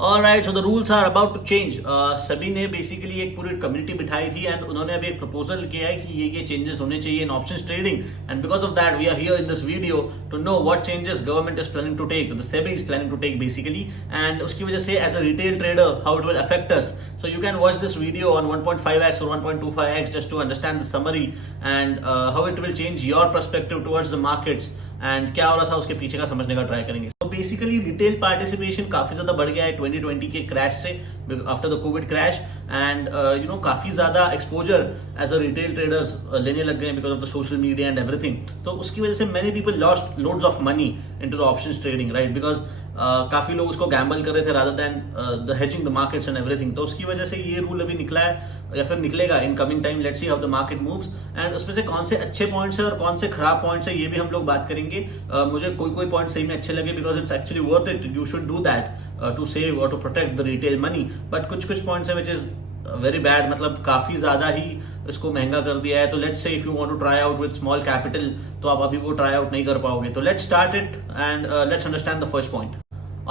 Alright, so the rules are about to change. सभी ने basically एक पूरी कम्युनिटी बिठाई थी एंड उन्होंने अभी एक प्रपोजल किया है कि ये चेंजेस होने चाहिए in options trading, and because of that we are here in this video to know what changes government is planning to take, the SEBI is planning to take basically, and उसकी वजह से as a retail trader how it will affect us. So you can watch this video on 1.5x or 1.25x just to understand the summary and how it will change your perspective towards the markets and क्या हो रहा था उसके पीछे का समझने का try करेंगे. तो बेसिकली रिटेल पार्टिसिपेशन काफी ज्यादा बढ़ गया है 2020 के क्रैश से, after the covid crash, and काफी ज्यादा exposure as a retail traders लेने लग गए because of the social media and everything. तो उसकी वजह से many people lost loads of money into the options trading, right, because काफी लोग उसको गैम्बल कर रहे थे rather than the hedging the markets and everything. तो उसकी वजह से ये रूल अभी निकला है या फिर निकलेगा in coming time. Let's see how the market moves and उसमें से कौन से अच्छे पॉइंट्स है और कौन से खराब पॉइंट्स है ये भी हम लोग बात करेंगे. मुझे कोई पॉइंट सही में अच्छे लगे because it's actually worth it, you should do that to save और to protect the retail money. But कुछ पॉइंट्स है विच इज वेरी बैड, मतलब काफी ज्यादा ही इसको महंगा कर दिया है. तो let's say if you want to try out with small capital तो आप अभी वो ट्राई आउट नहीं कर पाओगे. तो let's start it and let's understand the first point.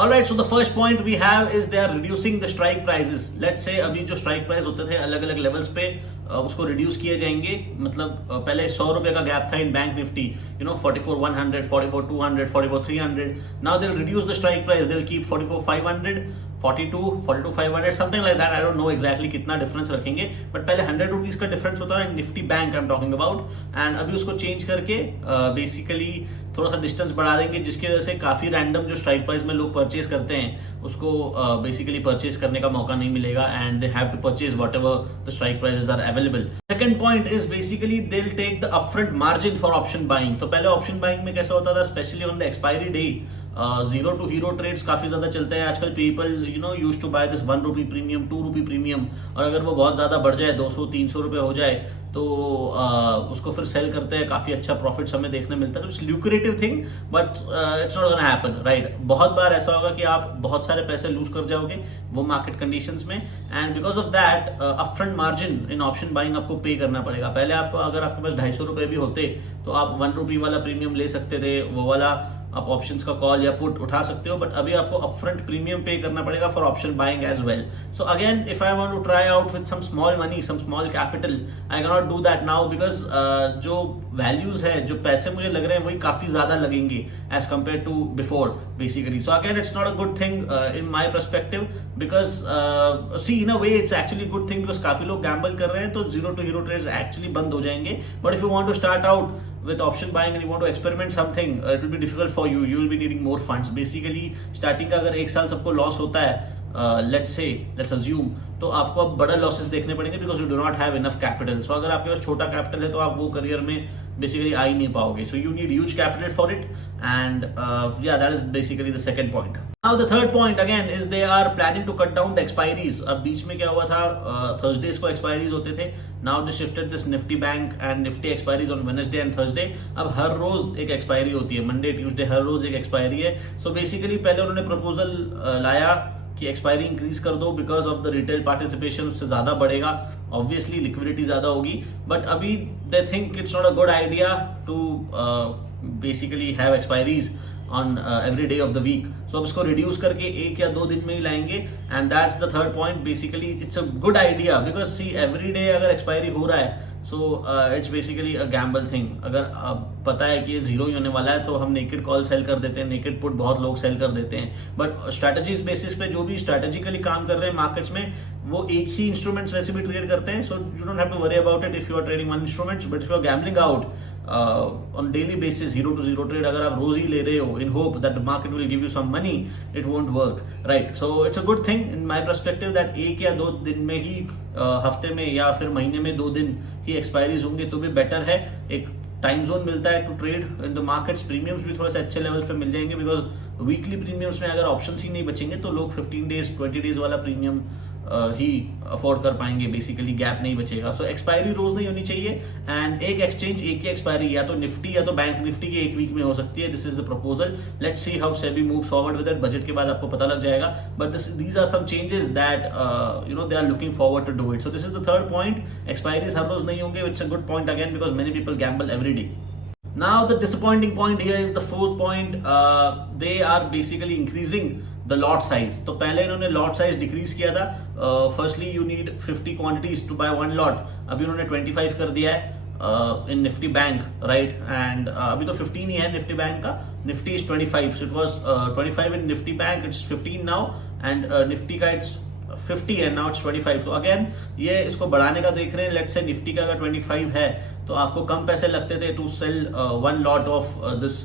Alright, so the first point we have is they are reducing the strike prices. Let's say अभी जो strike price होते थे अलग अलग लेवल्स पे उसको रिड्यूस किए जाएंगे. मतलब पहले 100 रुपए का गैप था इन bank Nifty, 44,100, 44,200, 44,300. Now they'll reduce the strike price. They'll keep 44,500, 42,500, something like that. I don't know exactly कितना डिफरेंस रखेंगे, बट पहले 100 रुपीज का डिफरेंस होता है Nifty bank I am talking about, and अभी उसको चेंज करके बेसिकली थोड़ा सा डिस्टेंस बढ़ा देंगे जिसकी वजह से काफी रैंडम जो स्ट्राइक प्राइस में लोग परचेज करते हैं उसको बेसिकली परचेज करने का मौका नहीं मिलेगा and they have to purchase whatever the strike prices are available. Second point is basically they will take the upfront margin for option buying. तो पहले ऑप्शन बाइंग में कैसा होता था, specially on the expiry day, zero to hero trades काफी ज्यादा चलते हैं आजकल. People use to buy this 1 rupee premium, 2 rupee premium, और अगर वो बहुत ज्यादा बढ़ जाए 200-300 रुपए हो जाए तो उसको फिर सेल करते हैं, काफी अच्छा प्रॉफिट्स हमें देखने मिलता है. It's lucrative thing but it's not gonna happen, right. बहुत बार ऐसा होगा कि आप बहुत सारे पैसे लूज कर जाओगे वो मार्केट कंडीशंस में, and because of that upfront margin in option buying आपको पे करना पड़ेगा. पहले आपको अगर आपके पास 250 रुपए भी होते तो आप 1 रुपी वाला प्रीमियम ले सकते थे, वो वाला आप ऑप्शंस का कॉल या पुट उठा सकते हो, बट अभी आपको अपफ्रंट प्रीमियम पे करना पड़ेगा for option buying as well. So again if I want to try out with some small money, some small capital, I can not do that now because जो values है, जो पैसे मुझे लग रहे हैं वही काफी ज्यादा लगेंगे as compare to before basically. So again it's not a good thing in my perspective because see in a way it's actually good thing because काफी लोग गैम्बल कर रहे हैं तो zero to hero trades actually बंद हो जाएंगे. But if you want to start out with option buying and you want to experiment something, it will be difficult for you. You will be needing more funds. Basically starting का अगर एक साल सबको loss होता है, let's assume, तो आपको अब बड़ा लॉसेस देखने पड़ेंगे because you do not have enough capital. So अगर आपके पास छोटा कैपिटल है तो आप वो करियर में बेसिकली आ ही नहीं पाओगे. So you need huge capital for it, and yeah, that is basically the second point. Now the third point again is they are planning to cut down the expiries. अब बीच में क्या हुआ था, Thursdays को expiries होते थे. Now they shifted this Nifty Bank and Nifty expiries on Wednesday and Thursday. अब हर रोज एक एक्सपायरी होती है, मंडे ट्यूसडे हर रोज एक एक्सपायरी है. सो बेसिकली पहले उन्होंने प्रपोजल लाया कि एक्सपायरी इंक्रीज कर दो because of the retail participation उससे ज्यादा बढ़ेगा, ऑब्वियसली लिक्विडिटी ज्यादा होगी. बट अभी they think it's not a good idea to basically have expiries on every day of the week. So अब इसको reduce करके 1 या 2 दिन में ही लाएंगे, and that's the third point. Basically it's a good idea because see every day अगर expiry हो रहा है so it's basically a gamble thing. अगर पता है कि ये जीरो ही होने वाला है तो हम नेकेड कॉल सेल कर देते हैं, नेकेड पुट बहुत लोग सेल कर देते हैं. बट स्ट्रेटेजीज बेसिस पे जो भी स्ट्रेटेजिकली काम कर रहे हैं मार्केट्स में वो एक ही इंस्ट्रूमेंट्स वैसे भी ट्रेड करते हैं. So you don't have to worry about it if you are trading one instruments. But if you are gambling out on daily basis, zero to zero trade, अगर आप रोज ही ले रहे हो in hope that the market will give you some money, it won't work, right? So it's a good thing in my perspective that 1 या 2 दिन में ही हफ्ते में या फिर महीने में 2 दिन ही एक्सपायरीज होंगे तो भी बेटर है. एक टाइम जोन मिलता है to trade in the markets. Premiums भी थोड़े से अच्छे लेवल पे मिल जाएंगे बिकॉज वीकली प्रीमियम्स में अगर ऑप्शंस ही नहीं बचेंगे तो लोग 15 डेज 20 डेज वाला प्रीमियम ही अफोर्ड कर पाएंगे. बेसिकली गैप नहीं बचेगा. सो एक्सपायरी रोज नहीं होनी चाहिए एंड एक एक्सचेंज एक ही एक्सपायरी या तो निफ्टी या तो बैंक निफ्टी की 1 वीक में हो सकती है. This is the proposal. Let's see how SEBI move forward with it. Budget के बाद आपको पता लग जाएगा. But these are some changes that they are looking forward to do it. So this is the third point. Expiries हर रोज नहीं होंगे. It's a good point again because many people gamble every day. Now the disappointing point here is the fourth point. They are basically increasing the lot size. तो पहले इन्होंने lot size decrease किया था। Firstly you need 50 quantities to buy one lot, अभी उन्होंने 25 कर दिया है in Nifty bank, right. And अभी तो 15 ही है निफ्टी बैंक का, Nifty is 25, so it was 25 in Nifty bank, it's 15 now, and Nifty का इट्स 50 है नाउ, इट्स 25। तो अगेन ये इसको बढ़ाने का देख रहे हैं। लेट्स से निफ्टी का अगर 25 है तो आपको कम पैसे लगते थे to sell one lot of this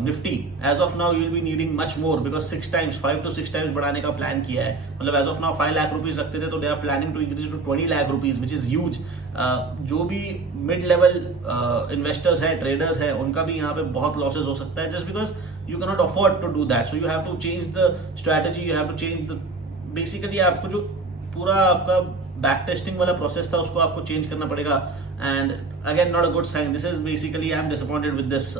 Nifty. As of now you will be needing much more because 6 times 5 to 6 times बढ़ाने का प्लान किया है। मतलब as of now 5 lakh rupees रखते थे तो they are planning to increase to 20 lakh rupees, which is huge. जो भी मिड लेवल इन्वेस्टर्स है, ट्रेडर्स है, उनका भी यहाँ पे बहुत लॉसेज हो सकता है just because you can not afford to do that. So you have to change the strategy, you have to change the, basically आपको जो पूरा आपका बैक टेस्टिंग वाला प्रोसेस था उसको आपको चेंज करना पड़ेगा। And again not a good sign, this is basically I am disappointed with this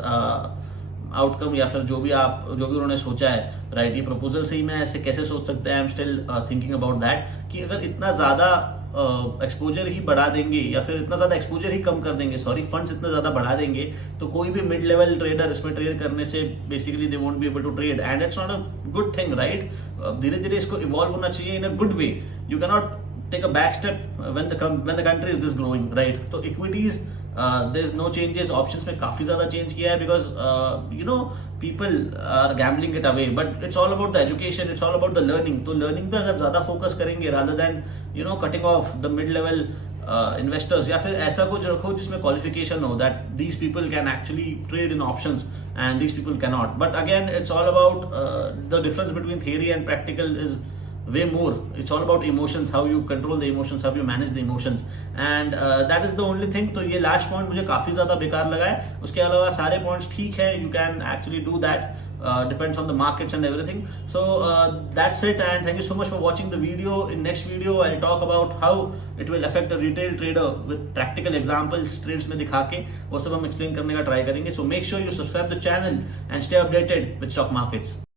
outcome, या फिर जो भी उन्होंने सोचा है, राइट। ये प्रपोजल से ही मैं ऐसे कैसे सोच सकते हैं, I am still thinking about that, कि अगर इतना ज्यादा एक्सपोजर ही बढ़ा देंगे या फिर इतना ज्यादा एक्सपोजर ही कम कर देंगे, सॉरी फंड्स इतना ज्यादा बढ़ा देंगे, तो कोई भी मिड लेवल ट्रेडर इसमें ट्रेड करने से basically they won't be able to trade, and it's not a good thing, right. धीरे धीरे इसको इवॉल्व होना चाहिए in a good way. You can not take a back step when the country is this growing, right. तो equities there is no changes, options में काफी ज्यादा change किया है because you know people are gambling it away, but it's all about the education, it's all about the learning. तो learning पे अगर ज्यादा फोकस करेंगे rather than you know cutting of the mid level investors, या फिर ऐसा कुछ रखो जिसमें क्वालिफिकेशन हो that these people can actually trade in options and these people cannot. But again, it's all about the difference between theory and practical is way more. It's all about emotions, how you control the emotions, how you manage the emotions, and that is the only thing. तो ये last point मुझे काफी ज्यादा बेकार लगा है, उसके अलावा सारे पॉइंट्स ठीक है, you can actually do that. Depends on the markets and everything. So that's it, and thank you so much for watching the video. In next video I'll talk about how it will affect a retail trader with practical examples, trades में दिखा के वो सब हम explain करने का try करेंगे. So make sure you subscribe the channel and stay updated with stock markets.